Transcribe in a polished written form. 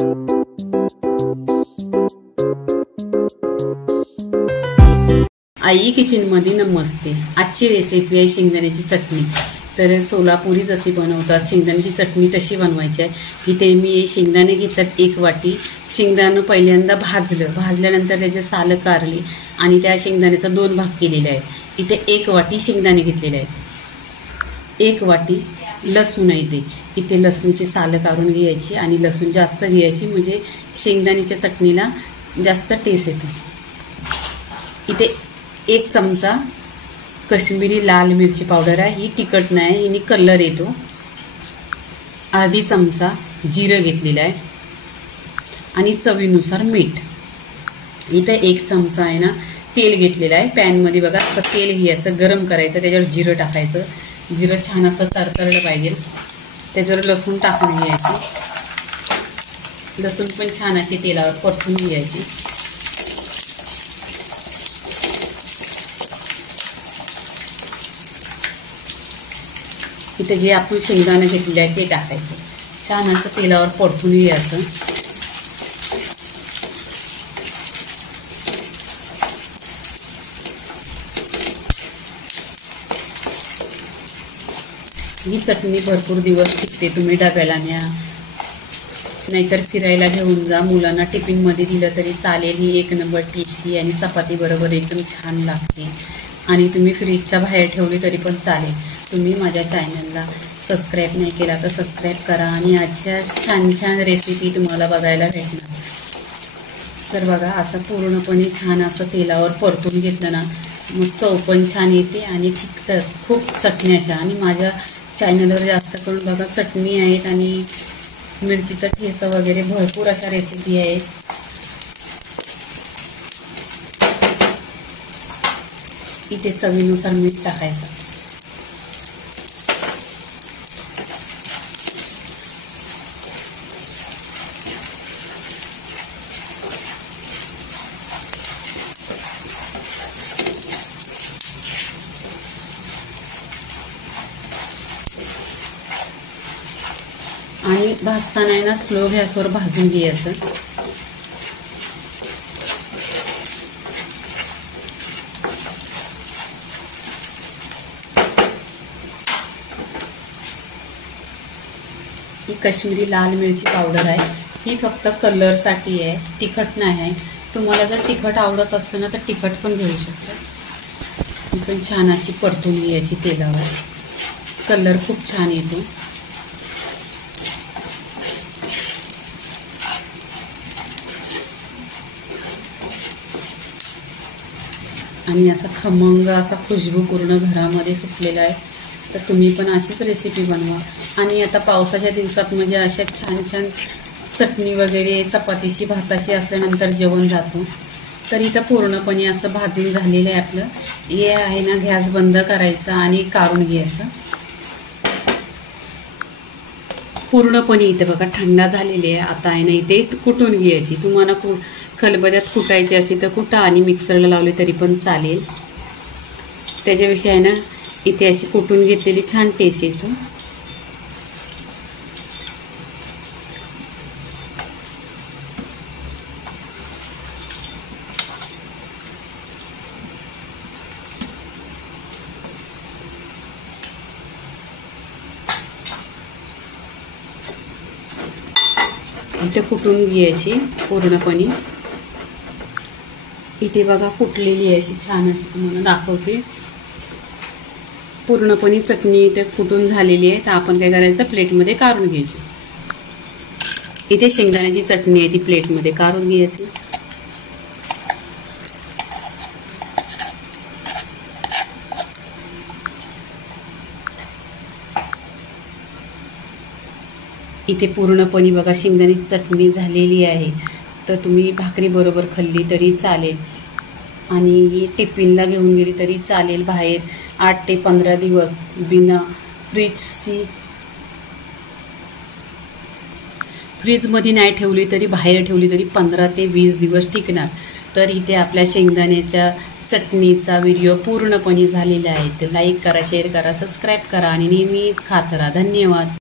आई kitchen मध्ये नमस्ते। आजची recipe आहे शेंगदाण्याची चटणी। तर सोलापुरी जशी बनवतात शेंगदाण्याची चटणी तशी बनवायची आहे। इथे मी शेंगदाणे घेतल्यात 1 वाटी। शेंगदाणे पहिल्यांदा भाजल्यानंतर त्याचे साल काढली आणि त्या शेंगदाण्याचा 2 भाग केलेले आहेत। इथे 1 वाटी शेंगदाणे घेतलेले आहेत। 1 वाटी लसूण आहे। इथे लसूणची साल काढून घ्यायची आणि लसूण जास्त घ्यायची म्हणजे शेंगदाण्याच्या चटणीला जास्त टेस्ट येतो। इथे 1 चमचा कश्मीरी लाल मिरची पावडर आहे। ही तिखट नाही, हिने कलर येतो। अर्धी चमचा जिरं घेतलेलं आहे आणि चवीनुसार मीठ। इथे 1 चमचा आहे ना तेल घेतलेलं आहे। पॅन मध्ये बघा असं तेल घ्यायचं, गरम करायचं, त्याच्यावर जिरं टाकायचं। जिरं छान असं तरतरलं पाहिजे। त्याच्यावर लसूण टाकून घ्यायची। लसूण पण छान अशी तेलावर परतून घ्यायची। इथे जे आपण शेंगदाणे घेतलेले आहे ते टाकायचं। छान असं तेलावर परतून घ्यायचं। ही चटणी भरपूर दिवस टिकते। तुम्ही डब्याला न्या, नाहीतर फिरायला घेऊन जा, मुलांना टिफिन मध्ये दिलं तरी चालेल। ही 1 नंबर टेस्टी आणि चपाती बरोबर एकदम छान लागते। आणि तुम्ही फ्रीजच्या बाहेर ठेवली तरी पण चालेल। तुम्ही माझ्या चॅनलला सबस्क्राईब नाही केला तर सबस्क्राईब करा आणि अशा छान छान रेसिपी तुम्हाला बघायला भेटणार। तर बघा असं पूर्णपणे छान असं तेलावर परतून घेतलं ना मग चव पण छान येते आणि खूप चटणी अशा। आणि माझ्या चॅनलवर जास्त करून बघा चटणी आहेत आणि मिरचीचं ठेचा वगैरे भरपूर अशा रेसिपी आहेत। इथे चवीनुसार मीठ टाकायचं। आणि भाजताना आहे ना स्लो गॅसवर भाजून घ्यायचं। ही कश्मीरी लाल मिरची पावडर आहे। ही फक्त कलर साठी आहे, तिखट नाही आहे। तुम्हाला जर तिखट आवडत असलं ना तर तिखट पण घेऊ शकता। ही पण छान अशी परतून घ्यायची तेलावर, कलर खूप छान येतो। आणि असा खमंग असा खुशबू पूर्ण घरामध्ये सुटलेला आहे। तर तुम्ही पण अशीच रेसिपी बनवा। आणि आता पावसाच्या दिवसात म्हणजे अशा छान छान चटणी वगैरे चपातीशी भाताशी असल्यानंतर जेवण जातो। तर इथं पूर्णपणे असं भाजून झालेलं आहे आपलं। हे आहे ना गॅस बंद करायचा आणि काढून घ्यायचं। पूर्णपणे इथे बघा थंड झालेली आहे। आता आहे ना इथे कुटून घ्यायची। तुम्हाला खलबत्त्यात कुटायची असेल तर कुटा आणि मिक्सरला लावले तरी पण चालेल। त्याच्याविषयी आहे ना इथे अशी कुटून घेतलेली छान टेस्ट येतो। इथे कुटून घ्यायची पूर्णपणे। इथे बघा कुटलेली आहे अशी छान अशी, तुम्हाला दाखवते। पूर्णपणे चटणी इथे कुटून झालेली आहे। तर आपण काय करायचं प्लेटमध्ये काढून घ्यायची। इथे शेंगदाण्याची चटणी आहे ती प्लेटमध्ये काढून घ्यायची। इथे पूर्णपणे बघा शेंगदाण्याची चटणी झालेली आहे। तर तुम्ही भाकरी बरोबर खाल्ली तरी चालेल आणि टिफिनला घेऊन गेली तरी चालेल। बाहेर 8 ते 15 दिवस बिना फ्रीजमध्ये नाही ठेवली तरी बाहेर ठेवली तरी 15 ते 20 दिवस टिकणार। तर इथे आपल्या शेंगदाण्याच्या चटणीचा व्हिडिओ पूर्णपणे झालेला आहे। तर लाईक करा, शेअर करा, सबस्क्राईब करा आणि नेहमीच खात राहा। धन्यवाद।